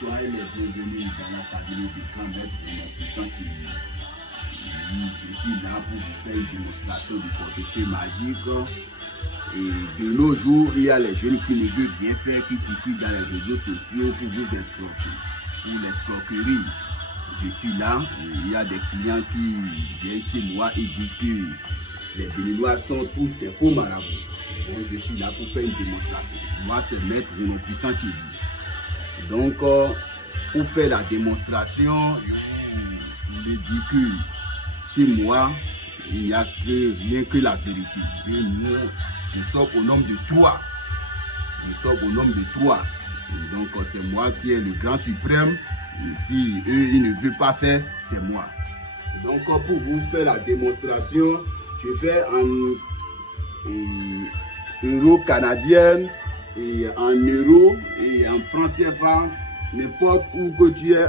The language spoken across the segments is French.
Soyez les bienvenus dans la cabinet de grand maître de notre puissant TV. Je suis là pour vous faire une démonstration du portefeuille magique. Et de nos jours, il y a les jeunes qui ne veulent rien faire, qui circulent dans les réseaux sociaux pour vous escroquer. Pour l'escroquerie, je suis là. Il y a des clients qui viennent chez moi et disent que les Béninois sont tous des faux marabouts. Donc je suis là pour faire une démonstration. Moi, c'est maître de notre puissant TV. Donc, pour faire la démonstration, je vous dis que chez moi, il n'y a rien que la vérité. Et nous sommes au nombre de 3. Nous sommes au nombre de 3. Donc, c'est moi qui est le grand suprême. Si eux, ils ne veulent pas faire, c'est moi. Donc, pour vous faire la démonstration, je fais en euro canadien, et en euros et en francs CFA, n'importe où que tu es,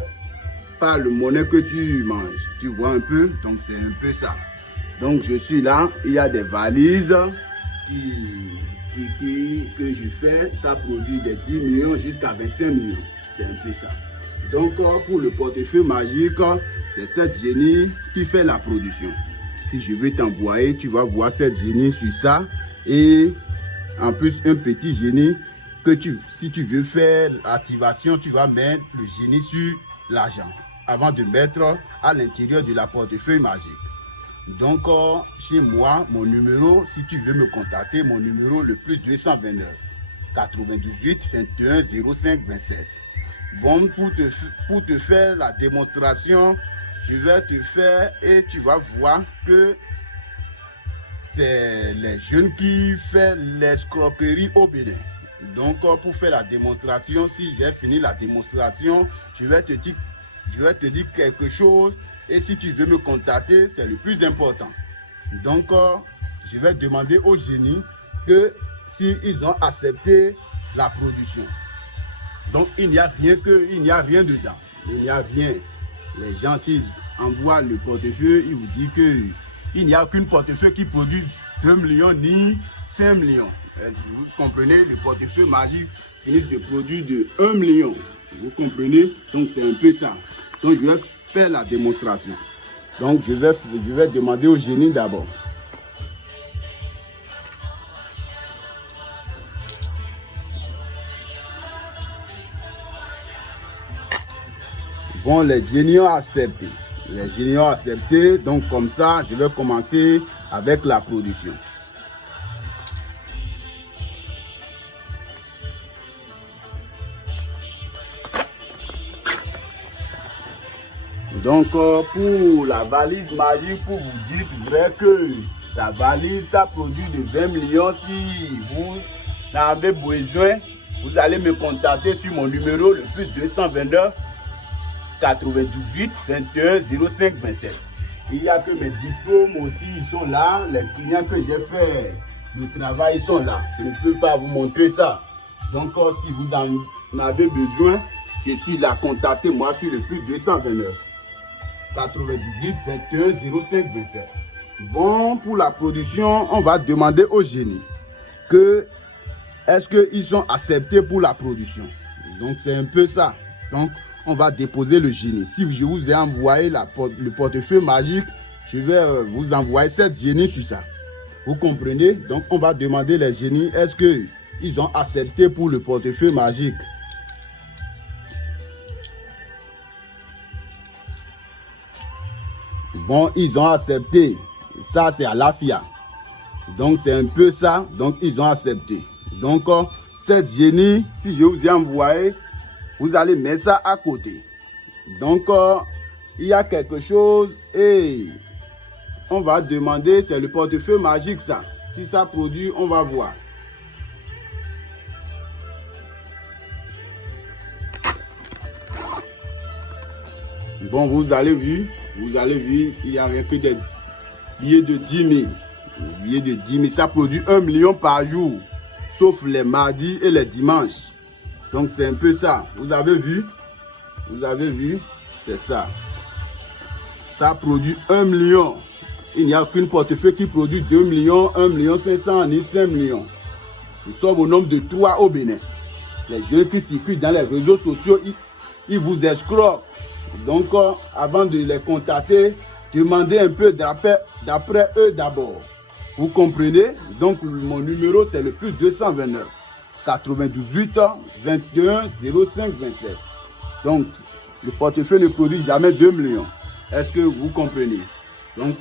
par le monnaie que tu manges. Tu vois un peu, donc c'est un peu ça. Donc je suis là, il y a des valises que je fais, ça produit des 10 millions jusqu'à 25 millions. C'est un peu ça. Donc pour le portefeuille magique, c'est cette génie qui fait la production. Si je veux t'envoyer, tu vas voir cette génie sur ça et en plus un petit génie que si tu veux faire l'activation, tu vas mettre le génie sur l'argent avant de mettre à l'intérieur de la portefeuille magique. Donc chez moi, mon numéro, si tu veux me contacter, mon numéro le plus 229 98 21 05 27. Bon, pour te faire la démonstration, je vais te faire et tu vas voir que c'est les jeunes qui font l'escroquerie au Bénin. Donc, pour faire la démonstration, si j'ai fini la démonstration, je vais te dire quelque chose. Et si tu veux me contacter, c'est le plus important. Donc, je vais demander au génie que s'ils ont accepté la production. Donc, il n'y a rien dedans. Il n'y a rien. Les gens, s'ils envoient le portefeuille, ils vous disent que il n'y a aucune portefeuille qui produit 2 millions ni 5 millions. Vous comprenez, le portefeuille magique finit de produire de 1 million. Vous comprenez? Donc c'est un peu ça. Donc je vais faire la démonstration. Donc je vais demander au génie d'abord. Bon, les génies ont accepté. Les génies ont accepté, donc comme ça, je vais commencer avec la production. Donc pour la valise magique, pour vous dire vrai que la valise, ça produit de 20 millions. Si vous en avez besoin, vous allez me contacter sur mon numéro le plus 229 98 21 05 27. Il y a que mes diplômes aussi, ils sont là. Les clients que j'ai fait le travail, ils sont là. Je ne peux pas vous montrer ça. Donc, si vous en avez besoin, je suis là. Contactez-moi sur le plus 229 98 21 05 27. Bon, pour la production, on va demander au génie que est-ce qu'ils sont acceptés pour la production. Donc, c'est un peu ça. Donc, on va déposer le génie. Si je vous ai envoyé le portefeuille magique, je vais vous envoyer cette génie sur ça. Vous comprenez? Donc, on va demander les génies, est-ce qu'ils ont accepté pour le portefeuille magique? Bon, ils ont accepté. Ça, c'est à la FIA. Donc, c'est un peu ça. Donc, ils ont accepté. Donc, cette génie, si je vous ai envoyé, vous allez mettre ça à côté. Donc, il y a quelque chose et on va demander, c'est le portefeuille magique ça. Si ça produit, on va voir. Bon, vous allez voir, il n'y a rien que des billets de 10 000. Billets de 10 000, ça produit 1 million par jour, sauf les mardis et les dimanches. Donc c'est un peu ça. Vous avez vu? Vous avez vu? C'est ça. Ça produit 1 million. Il n'y a aucune portefeuille qui produit 2 millions, 1 million 500 ni 5 millions. Nous sommes au nombre de 3 au Bénin. Les jeunes qui circulent dans les réseaux sociaux, ils vous escroquent. Donc, avant de les contacter, demandez un peu d'après eux d'abord. Vous comprenez? Donc, mon numéro, c'est le plus 229 98 21 05 27. Donc, le portefeuille ne produit jamais 2 millions. Est-ce que vous comprenez? Donc,